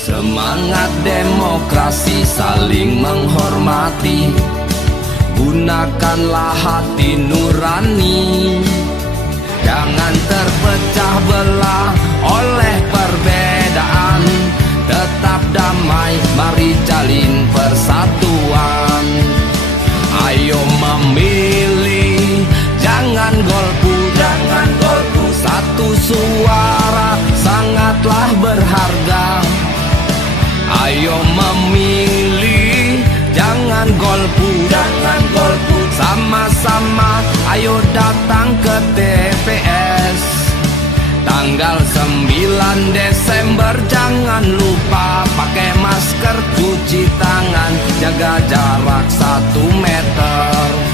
Semangat demokrasi saling menghormati, gunakanlah hati nurani. Jangan terpecah belah oleh perbedaan, tetap damai, mari jalin persatuan. Ayo memilih, jangan golput, jangan golput. Satu suara sangatlah berharga. Ayo memilih, jangan golput, jangan golput. Sama-sama ayo datang ke TPS tanggal 9 Desember. Jangan lupa pakai masker, cuci tangan, jaga jarak 1 meter.